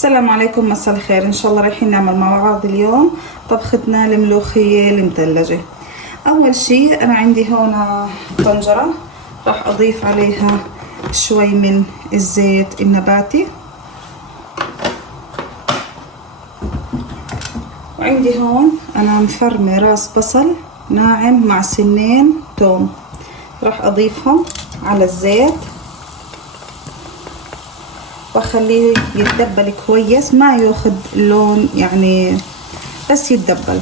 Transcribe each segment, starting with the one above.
السلام عليكم، مساء الخير. ان شاء الله رايحين نعمل مع بعض اليوم طبختنا الملوخية المثلجة. اول شيء انا عندي هون طنجرة راح اضيف عليها شوي من الزيت النباتي، وعندي هون انا مفرمة راس بصل ناعم مع سنين توم، راح اضيفهم على الزيت واخليه يتدبل كويس، ما ياخد لون يعني بس يتدبل،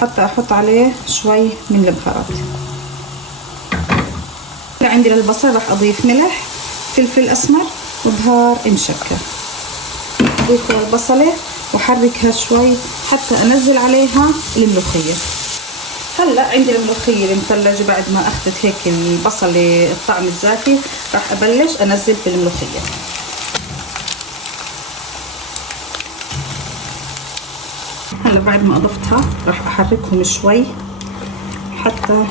حتى احط عليه شوي من البهارات. عندي للبصل راح اضيف ملح، فلفل اسمر وبهار مشكل. اضيف البصله واحركها شوي حتى انزل عليها الملوخيه. هلا عندي الملوخيه المثلجه بعد ما اخذت هيك البصله الطعم الزاكي، راح ابلش انزل في الملوخيه. هلا بعد ما اضفتها راح احركهم شوي حتى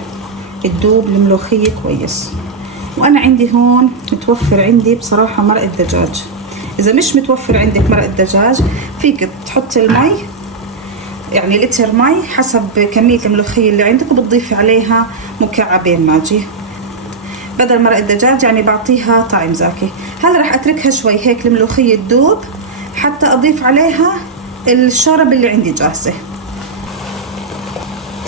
تدوب الملوخيه كويس. وانا عندي هون متوفر عندي بصراحه مرق الدجاج. اذا مش متوفر عندك مرق الدجاج فيك تحطي المي، يعني لتر مي حسب كمية الملوخية اللي عندك، وبتضيفي عليها مكعبين ماجي بدل مرق الدجاج، يعني بعطيها طعم زاكي. هلا راح اتركها شوي هيك الملوخية تدوب حتى اضيف عليها الشوربة اللي عندي جاهزة.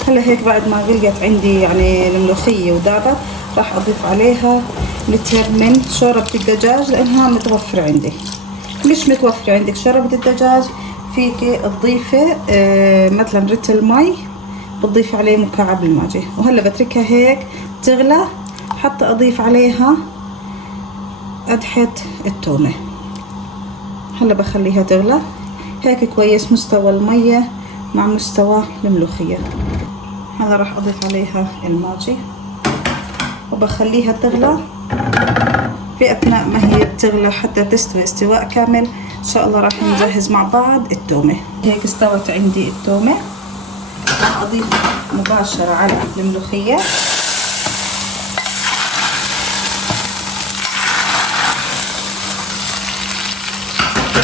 هلا هيك بعد ما غليت عندي يعني الملوخية ودابت، راح اضيف عليها لتر من شوربة الدجاج لانها متوفرة عندي. مش متوفرة عندك شوربة الدجاج فيك تضيفي مثلا رتل مي بتضيفي عليه مكعب الماجي. وهلا بتركها هيك تغلى حتى اضيف عليها قدحة التومة. هلا بخليها تغلى هيك كويس، مستوى المية مع مستوى الملوخية. هلا راح اضيف عليها الماجي وبخليها تغلى. في اثناء ما هي بتغلى حتى تستوي استواء كامل ان شاء الله راح نجهز مع بعض التومه. هيك استوت عندي التومه، راح اضيفها مباشره على الملوخيه.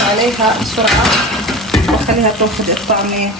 عليها بسرعه واخليها تاخذ الطعمه